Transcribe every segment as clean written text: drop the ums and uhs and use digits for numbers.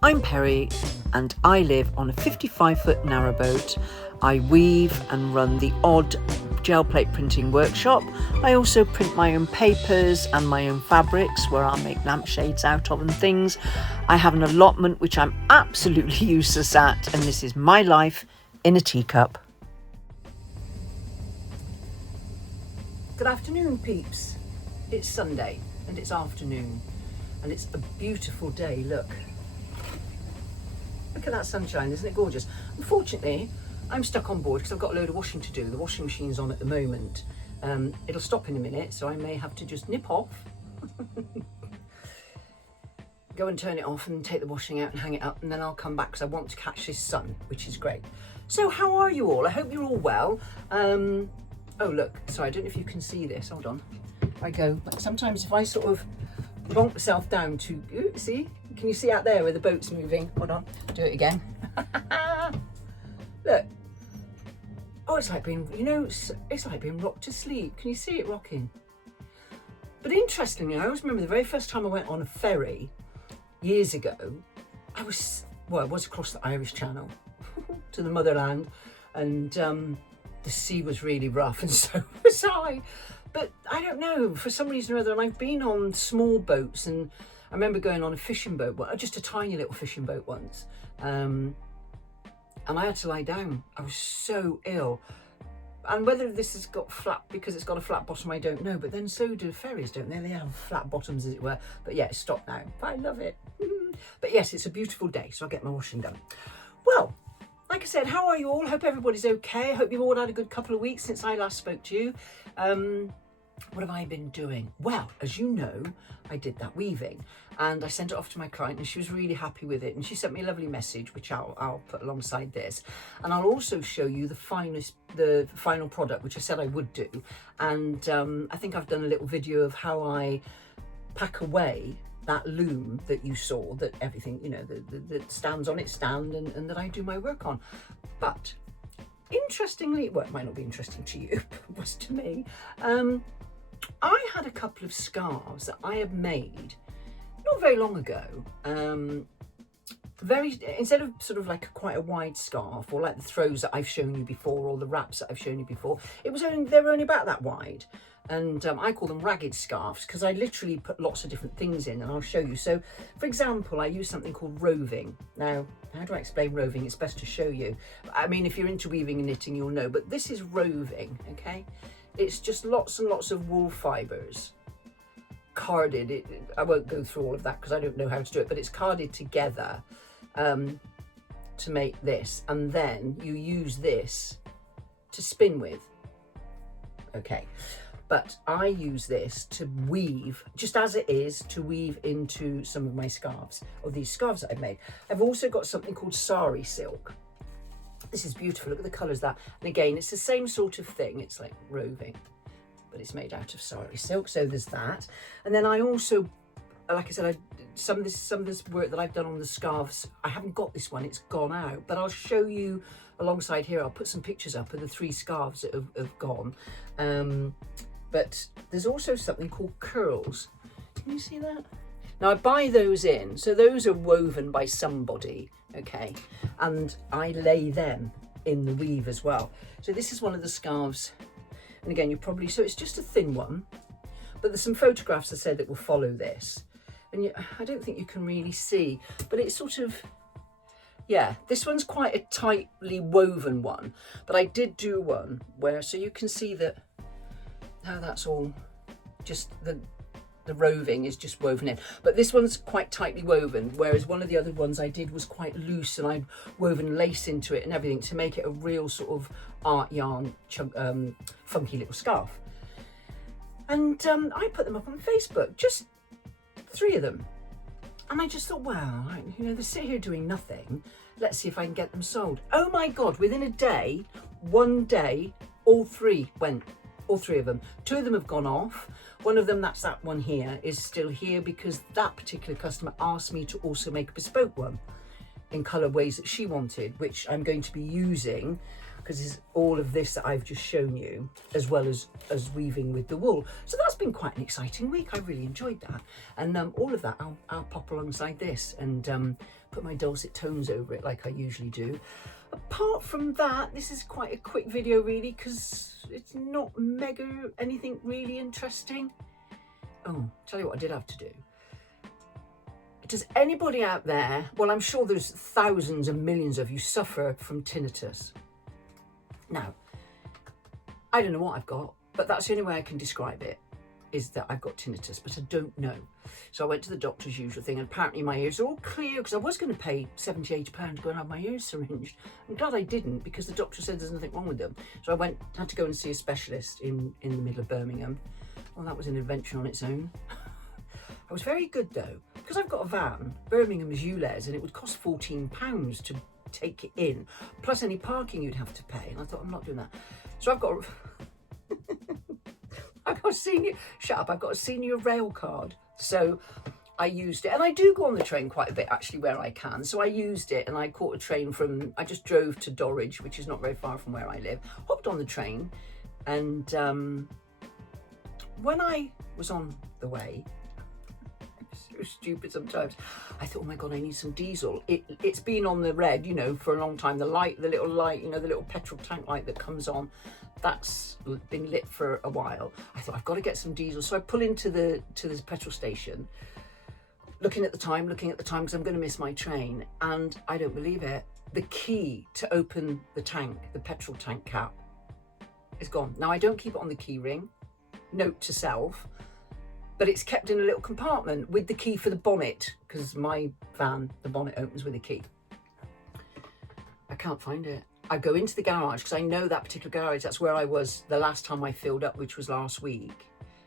I'm Perry and I live on a 55-foot narrowboat. I weave and run the odd gel plate printing workshop. I also print my own papers and my own fabrics where I'll make lampshades out of and things. I have an allotment which I'm absolutely useless at, and this is my life in a teacup. Good afternoon, peeps. It's Sunday and it's afternoon and it's a beautiful day. Look at that sunshine, isn't it gorgeous? Unfortunately, I'm stuck on board because I've got a load of washing to do. The washing machine's on at the moment. It'll stop in a minute, so I may have to just nip off, go and turn it off and take the washing out and hang it up, and then I'll come back because I want to catch this sun, which is great. So how are you all? I hope you're all well. Oh look, sorry, I don't know if you can see this. Hold on. I go, like sometimes if I sort of bonk myself down to, see? Can you see out there where the boat's moving? Hold on, do it again. Look. Oh, it's like being, it's like being rocked to sleep. Can you see it rocking? But interestingly, I always remember the very first time I went on a ferry years ago, I was across the Irish Channel to the motherland, and the sea was really rough and so was I. But I don't know, for some reason or other, and I've been on small boats, and I remember going on a fishing boat, just a tiny little fishing boat once, and I had to lie down. I was so ill. And whether this has got flat, because it's got a flat bottom, I don't know, but then so do ferries, don't they? They have flat bottoms, as it were. But yeah, it's stopped now. I love it. But yes, it's a beautiful day, so I'll get my washing done. Well, like I said, how are you all? I hope everybody's okay. I hope you've all had a good couple of weeks since I last spoke to you. What have I been doing? Well, as you know, I did that weaving and I sent it off to my client and she was really happy with it. And she sent me a lovely message, which I'll put alongside this. And I'll also show you the final product, which I said I would do. And I think I've done a little video of how I pack away that loom that you saw, that everything, that stands on its stand and that I do my work on. But interestingly, well, it might not be interesting to you, but it was to me. I had a couple of scarves that I had made not very long ago. Instead of sort of like quite a wide scarf, or like the throws that I've shown you before, or the wraps that I've shown you before, they were only about that wide. And I call them ragged scarves because I literally put lots of different things in, and I'll show you. So, for example, I use something called roving. Now, how do I explain roving? It's best to show you. I mean, if you're into weaving and knitting, you'll know. But this is roving, okay? It's just lots and lots of wool fibres carded. I won't go through all of that because I don't know how to do it, but it's carded together to make this. And then you use this to spin with, okay? But I use this to weave, just as it is, to weave into some of my scarves, or these scarves that I've made. I've also got something called sari silk. This is beautiful, look at the colours of that. And again, it's the same sort of thing, it's like roving, but it's made out of sari silk, so there's that. And then I also, like I said, some of this work that I've done on the scarves, I haven't got this one, it's gone out, but I'll show you alongside here. I'll put some pictures up of the 3 scarves that have gone. But there's also something called curls. Can you see that? Now I buy those in, so those are woven by somebody, okay? And I lay them in the weave as well. So this is one of the scarves. And again, so it's just a thin one, but there's some photographs I said that will follow this. And I don't think you can really see, but it's sort of, yeah, this one's quite a tightly woven one, but I did do one where, so you can see that, how that's all just the roving is just woven in, but this one's quite tightly woven, whereas one of the other ones I did was quite loose, and I'd woven lace into it and everything to make it a real sort of art yarn funky little scarf. And I put them up on Facebook, just 3 of them, and I just thought, well, they sit here doing nothing, let's see if I can get them sold. Oh my god, within a day, one day, all 3 went. All 3 of them. 2 of them have gone off. One of them, that's that one here, is still here because that particular customer asked me to also make a bespoke one in colourways that she wanted, which I'm going to be using because it's all of this that I've just shown you, as well as weaving with the wool. So that's been quite an exciting week. I really enjoyed that. And all of that I'll pop alongside this and put my dulcet tones over it like I usually do. Apart from that, this is quite a quick video really, because it's not mega anything really interesting. Oh, tell you what I did have to do. Does anybody out there, well, I'm sure there's thousands and millions of you, suffer from tinnitus? Now, I don't know what I've got, but that's the only way I can describe it, is that I've got tinnitus, but I don't know. So I went to the doctor's usual thing, and apparently my ears are all clear, because I was going to pay £70, £80 to go and have my ears syringed. I'm glad I didn't, because the doctor said there's nothing wrong with them. So I had to go and see a specialist in the middle of Birmingham. Well, that was an adventure on its own. I was very good though, because I've got a van, Birmingham's ULEZ, and it would cost £14 to take it in, plus any parking you'd have to pay. And I thought, I'm not doing that. So I've got I've got a senior, shut up, I've got a senior rail card. So I used it, and I do go on the train quite a bit actually where I can. So I used it, and I caught a train I just drove to Dorridge, which is not very far from where I live, hopped on the train, and when I was on the way, so stupid sometimes, I thought, oh my god, I need some diesel. It's been on the red, you know, for a long time. The little light, you know, the little petrol tank light that comes on, that's been lit for a while. I thought, I've got to get some diesel. So I pull into this petrol station, looking at the time, because I'm going to miss my train. And I don't believe it, the key to open the tank, the petrol tank cap, is gone. Now, I don't keep it on the key ring, note to self, but it's kept in a little compartment with the key for the bonnet, because my van, the bonnet opens with a key. I can't find it. I go into the garage, because I know that particular garage, that's where I was the last time I filled up, which was last week.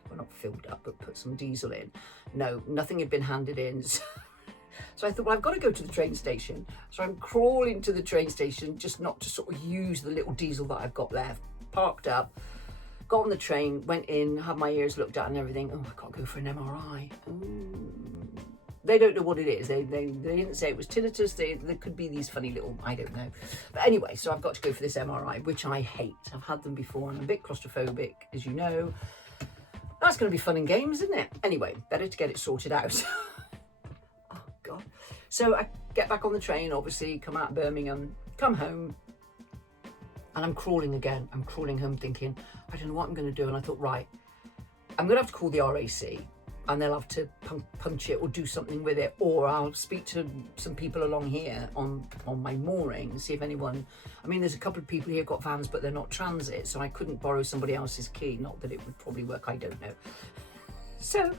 Well, not filled up, but put some diesel in. No, nothing had been handed in. So I thought, well, I've got to go to the train station. So I'm crawling to the train station, just not to sort of use the little diesel that I've got left. Parked up, got on the train, went in, had my ears looked at and everything. Oh, I got to go for an MRI. Ooh. They don't know what it is. They didn't say it was tinnitus. There could be these funny little, I don't know. But anyway, so I've got to go for this MRI, which I hate. I've had them before, and I'm a bit claustrophobic, as you know. That's going to be fun and games, isn't it? Anyway, better to get it sorted out. Oh, God. So I get back on the train, obviously, come out of Birmingham, come home, and I'm crawling again. I'm crawling home thinking, I don't know what I'm going to do. And I thought, right, I'm going to have to call the RAC, and they'll have to punch it or do something with it, or I'll speak to some people along here on my mooring and see if anyone, I mean, there's a couple of people here who've got vans, but they're not transit, so I couldn't borrow somebody else's key. Not that it would probably work, I don't know. So I'm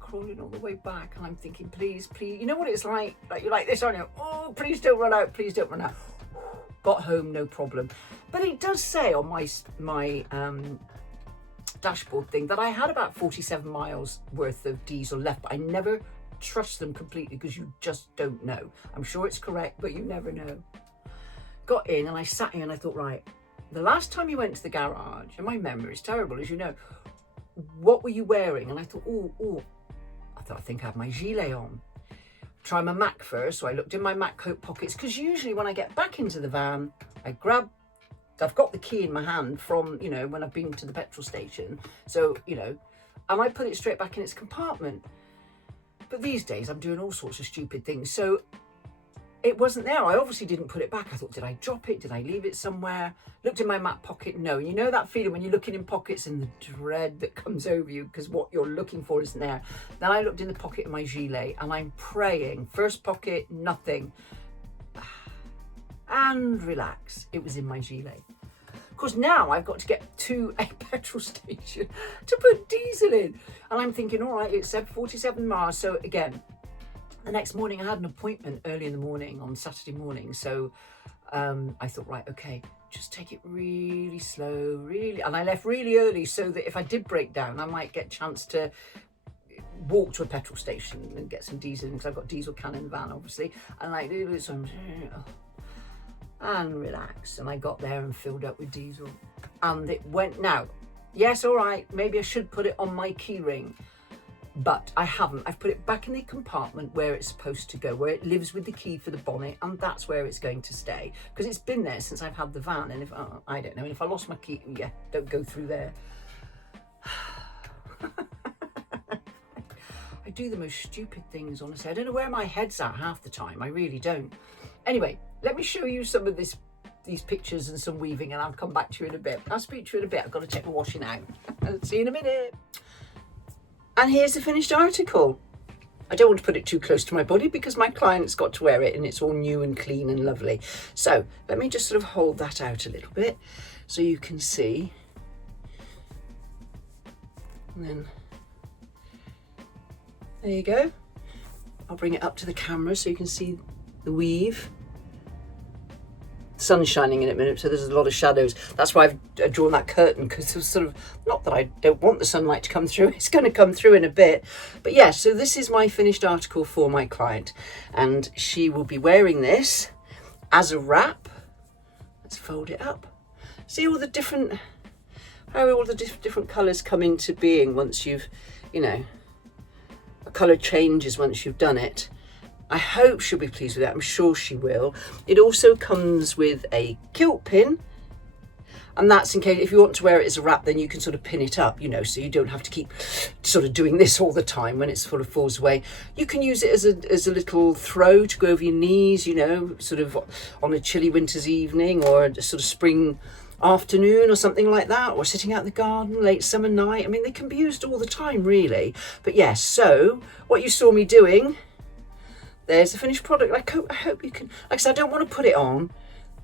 crawling all the way back, and I'm thinking, please, you know what it's like you're like this, aren't you? Oh, please don't run out, please don't run out. Got home, no problem. But it does say on my dashboard thing that I had about 47 miles worth of diesel left, but I never trust them completely, because you just don't know. I'm sure it's correct, but you never know. Got in, and I sat here, and I thought, right, the last time you went to the garage, and my memory is terrible, as you know, what were you wearing? And I thought, I think I had my gilet on. Try my Mac first. So I looked in my Mac coat pockets, because usually when I get back into the van, I've got the key in my hand from, you know, when I've been to the petrol station. So, you know, and I put it straight back in its compartment. But these days I'm doing all sorts of stupid things. So it wasn't there. I obviously didn't put it back. I thought, did I drop it? Did I leave it somewhere? Looked in my Mac pocket. No. You know that feeling when you're looking in pockets and the dread that comes over you because what you're looking for isn't there. Then I looked in the pocket of my gilet, and I'm praying. First pocket, nothing. And relax, it was in my gilet. Of course, now I've got to get to a petrol station to put diesel in. And I'm thinking, all right, it said 47 miles. So again, the next morning I had an appointment early in the morning on Saturday morning. So I thought, right, okay, just take it really slow, really. And I left really early so that if I did break down, I might get a chance to walk to a petrol station and get some diesel, because I've got diesel can in the van, obviously. And like, so and relax, and I got there and filled up with diesel, and it went. Now, yes, all right, maybe I should put it on my key ring, but I haven't. I've put it back in the compartment where it's supposed to go, where it lives with the key for the bonnet, and that's where it's going to stay, because it's been there since I've had the van. And if I don't know, and if I lost my key, yeah, don't go through there. I do the most stupid things, honestly. I don't know where my head's at half the time. I really don't. Anyway, let me show you some of these pictures and some weaving, and I'll come back to you in a bit. I'll speak to you in a bit. I've got to take the washing out. I'll see you in a minute. And here's the finished article. I don't want to put it too close to my body because my client's got to wear it and it's all new and clean and lovely. So let me just sort of hold that out a little bit so you can see. And then there you go. I'll bring it up to the camera so you can see the weave. Sun's shining in it a minute, so there's a lot of shadows. That's why I've drawn that curtain, because it was sort of, not that I don't want the sunlight to come through, it's going to come through in a bit. But yeah, so this is my finished article for my client, and she will be wearing this as a wrap. Let's fold it up. See all the different, how all the different colours come into being once you've, you know, a colour changes once you've done it. I hope she'll be pleased with that. I'm sure she will. It also comes with a kilt pin, and that's in case if you want to wear it as a wrap, then you can sort of pin it up, you know, so you don't have to keep sort of doing this all the time when it sort of falls away. You can use it as a little throw to go over your knees, you know, sort of on a chilly winter's evening, or a sort of spring afternoon or something like that, or sitting out in the garden late summer night. I mean, they can be used all the time, really. But yes, so what you saw me doing, there's the finished product. I hope you can, like I said, I don't want to put it on.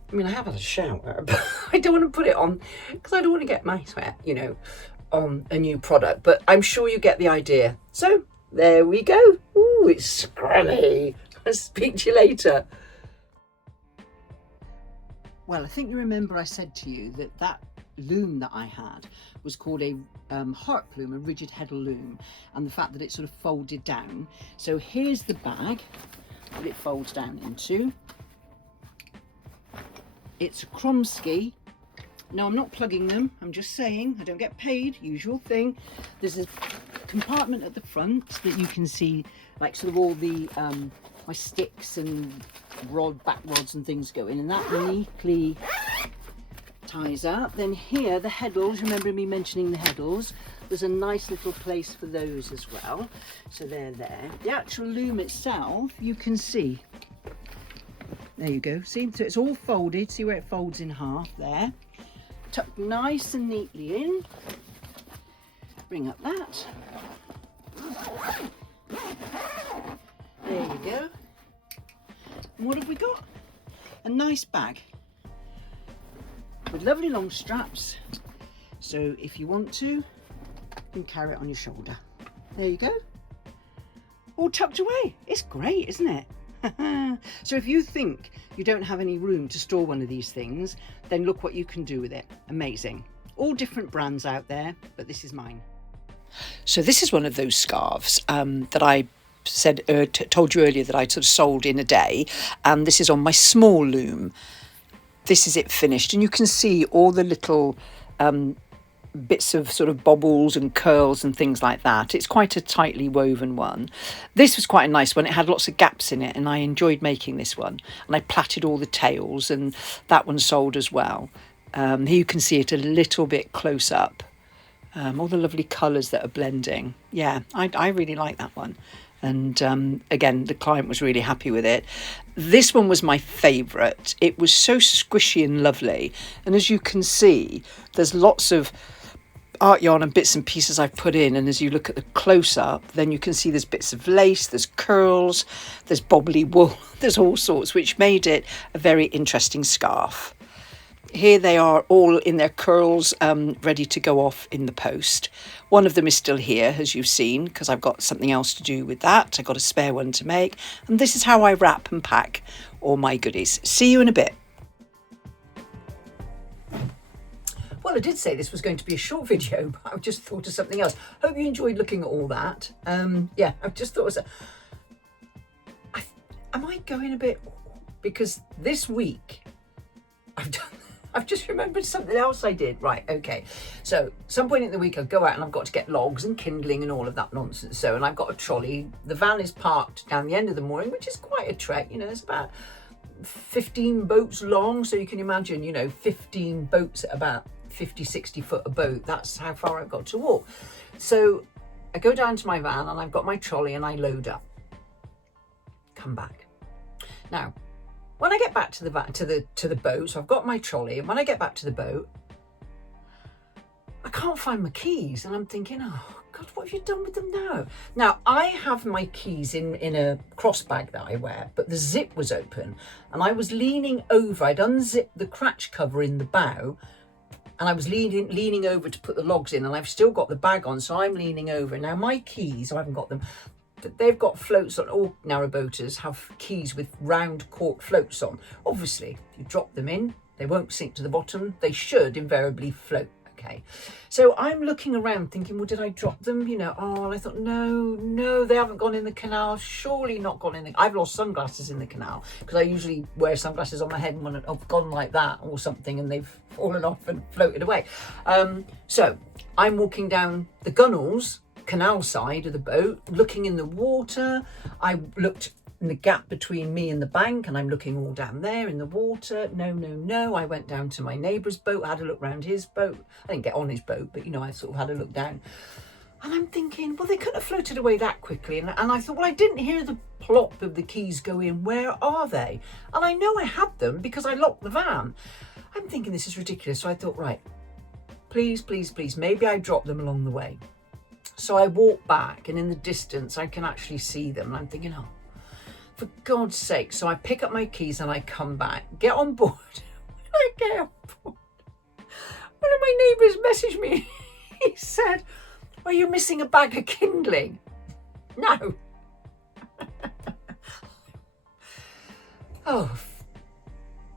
I mean, I have had a shower, but I don't want to put it on because I don't want to get my sweat, you know, on a new product. But I'm sure you get the idea. So there we go. Ooh, it's scrubby. I'll speak to you later. Well, I think you remember I said to you that loom that I had was called a heart loom, a rigid heddle loom, and the fact that it sort of folded down. So here's the bag that it folds down into. It's a Kromsky. No, I'm not plugging them, I'm just saying, I don't get paid, usual thing. There's a compartment at the front that you can see, like sort of all the my sticks and back rods and things go in, and that neatly ties up. Then here, the heddles, remember me mentioning the heddles, there's a nice little place for those as well. So they're there. The actual loom itself, you can see. There you go, see? So it's all folded, see where it folds in half there. Tucked nice and neatly in. Bring up that. There you go. And what have we got? A nice bag with lovely long straps, so if you want to, you can carry it on your shoulder. There you go, all tucked away. It's great, isn't it? So if you think you don't have any room to store one of these things, then look what you can do with it. Amazing. All different brands out there, but this is mine. So this is one of those scarves that I said told you earlier that I sort of sold in a day, and this is on my small loom. This is it finished, and you can see all the little bits of sort of bobbles and curls and things like that. It's quite a tightly woven one. This was quite a nice one. It had lots of gaps in it, and I enjoyed making this one. And I plaited all the tails, and that one sold as well. Here you can see it a little bit close up. All the lovely colours that are blending. Yeah, I really like that one. And again, the client was really happy with it. This one was my favourite. It was so squishy and lovely. And as you can see, there's lots of art yarn and bits and pieces I've put in. And as you look at the close-up, then you can see there's bits of lace, there's curls, there's bobbly wool, there's all sorts, which made it a very interesting scarf. Here they are all in their curls, ready to go off in the post. One of them is still here, as you've seen, because I've got something else to do with that. I've got a spare one to make. And this is how I wrap and pack all my goodies. See you in a bit. Well, I did say this was going to be a short video, but I've just thought of something else. Hope you enjoyed looking at all that. Yeah, I've just thought of... Am I going a bit... Because this week, I've done... I've just remembered something else I did. Right, okay. So some point in the week I go out and I've got to get logs and kindling and all of that nonsense. So, and I've got a trolley. The van is parked down the end of the mooring, which is quite a trek. You know, it's about 15 boats long. So you can imagine, you know, 15 boats at about 50, 60 foot a boat. That's how far I've got to walk. So I go down to my van and I've got my trolley and I load up. Come back. Now, when I get back to the boat, so I've got my trolley, and when I get back to the boat, I can't find my keys, and I'm thinking, oh God, what have you done with them now? Now, I have my keys in a cross bag that I wear, but the zip was open, and I was leaning over. I'd unzipped the cratch cover in the bow, and I was leaning over to put the logs in, and I've still got the bag on, so I'm leaning over. Now, my keys, I haven't got them. They've got floats on. All narrowboaters have keys with round cork floats on. Obviously, if you drop them in, they won't sink to the bottom. They should invariably float. Okay, so I'm looking around thinking, well, did I drop them? You know, oh, and I thought, no, they haven't gone in the canal. Surely not gone in the... I've lost sunglasses in the canal because I usually wear sunglasses on my head when I've gone like that or something and they've fallen off and floated away. So I'm walking down the gunnels, canal side of the boat, looking in the water. I looked in the gap between me and the bank, and I'm looking all down there in the water. No. I went down to my neighbour's boat, had a look round his boat. I didn't get on his boat, but you know, I sort of had a look down. And I'm thinking, well, they couldn't have floated away that quickly. And I thought, well, I didn't hear the plop of the keys go in. Where are they? And I know I had them because I locked the van. I'm thinking this is ridiculous. So I thought, right, please, maybe I dropped them along the way. So I walk back, and in the distance I can actually see them, and I'm thinking, oh, for God's sake. So I pick up my keys and I come back, get on board. When I get on board, one of my neighbours messaged me. He said, are you missing a bag of kindling? No. Oh,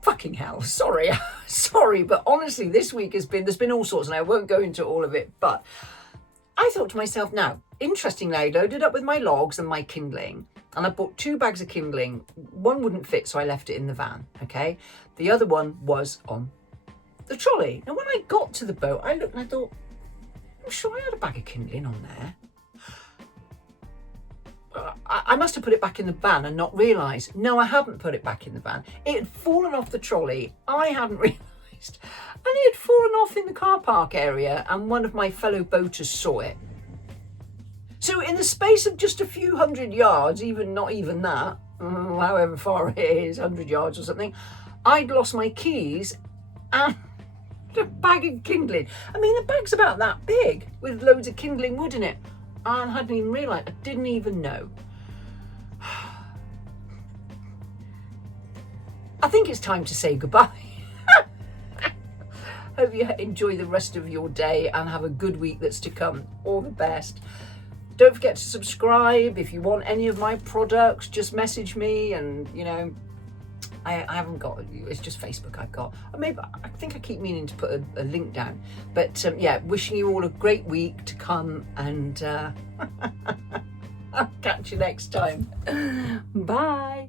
fucking hell. Sorry, but honestly, this week there's been all sorts, and I won't go into all of it, but I thought to myself, now, interestingly, I loaded up with my logs and my kindling, and I bought 2 bags of kindling. One wouldn't fit, so I left it in the van, okay? The other one was on the trolley. Now, when I got to the boat, I looked and I thought, I'm sure I had a bag of kindling on there. I must have put it back in the van and not realised. No, I haven't put it back in the van. It had fallen off the trolley. I hadn't realised. And it had fallen off in the car park area, and one of my fellow boaters saw it. So in the space of just a few hundred yards, not even that, however far it is, 100 yards or something, I'd lost my keys and a bag of kindling. I mean, the bag's about that big with loads of kindling wood in it. And I hadn't even realised. I didn't even know. I think it's time to say goodbye. Hope you enjoy the rest of your day and have a good week that's to come. All the best. Don't forget to subscribe. If you want any of my products, just message me. And, you know, I haven't got, it's just Facebook I've got. Maybe, I think I keep meaning to put a link down. But yeah, wishing you all a great week to come, and I'll catch you next time. Bye.